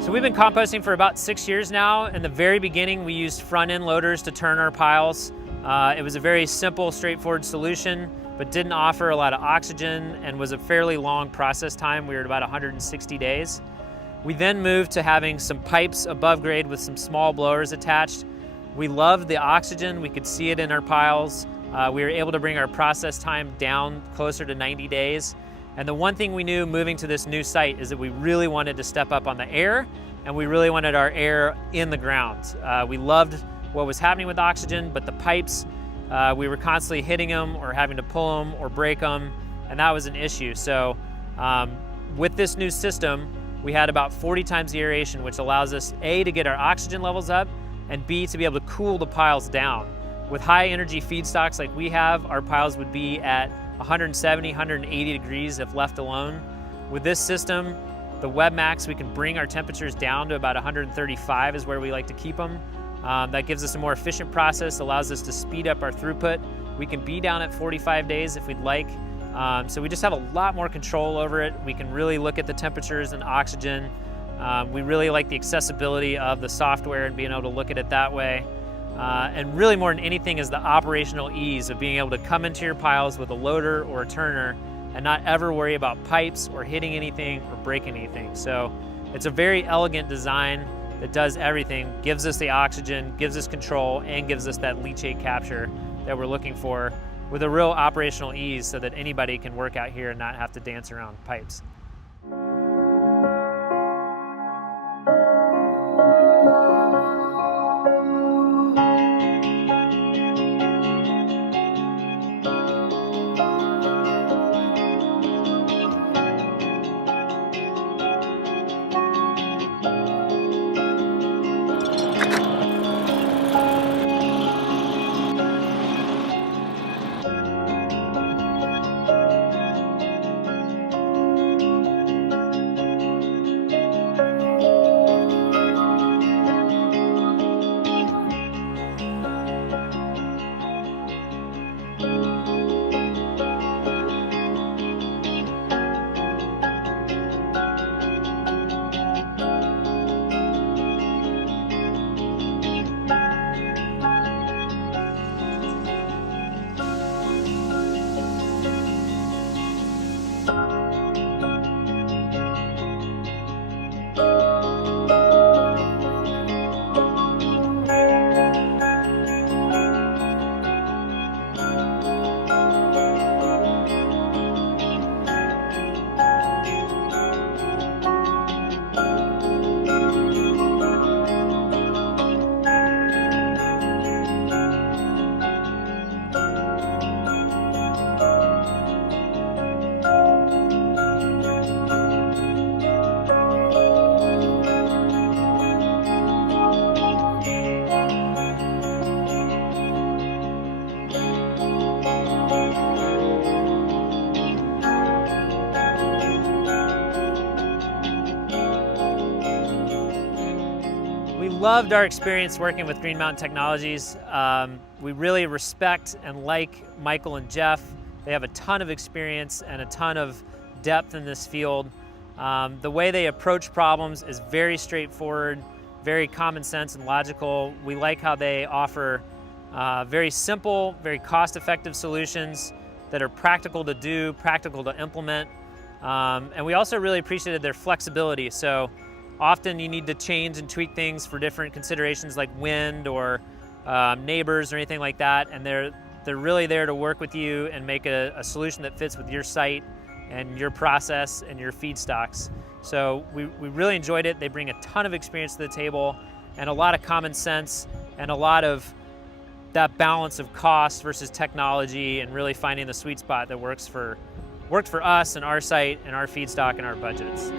So we've been composting for about 6 years now. In the very beginning, we used front-end loaders to turn our piles. It was a very simple, straightforward solution, but didn't offer a lot of oxygen and was a fairly long process time. We were at about 160 days. We then moved to having some pipes above grade with some small blowers attached. We loved the oxygen. We could see it in our piles. We were able to bring our process time down closer to 90 days. And the one thing we knew moving to this new site is that we really wanted to step up on the air, and we really wanted our air in the ground. We loved what was happening with oxygen, but the pipes, we were constantly hitting them or having to pull them or break them, and that was an issue. So with this new system, we had about 40 times the aeration, which allows us A, to get our oxygen levels up, and B, to be able to cool the piles down. With high energy feedstocks like we have, our piles would be at 170, 180 degrees if left alone. With this system, the Web Max, we can bring our temperatures down to about 135 is where we like to keep them. That gives us a more efficient process, allows us to speed up our throughput. We can be down at 45 days if we'd like. So we just have a lot more control over it. We can really look at the temperatures and oxygen. We really like the accessibility of the software and being able to look at it that way. And really more than anything is the operational ease of being able to come into your piles with a loader or a turner and not ever worry about pipes or hitting anything or breaking anything. So it's a very elegant design that does everything, gives us the oxygen, gives us control, and gives us that leachate capture that we're looking for with a real operational ease so that anybody can work out here and not have to dance around pipes. Loved our experience working with Green Mountain Technologies. We really respect and like Michael and Jeff. They have a ton of experience and a ton of depth in this field. The way they approach problems is very straightforward, very common sense and logical. We like how they offer very simple, very cost-effective solutions that are practical to do, practical to implement. And we also really appreciated their flexibility. So often you need to change and tweak things for different considerations like wind or neighbors or anything like that, and they're really there to work with you and make a solution that fits with your site and your process and your feedstocks. So we really enjoyed it. They bring a ton of experience to the table and a lot of common sense and a lot of that balance of cost versus technology and really finding the sweet spot that worked for us and our site and our feedstock and our budgets.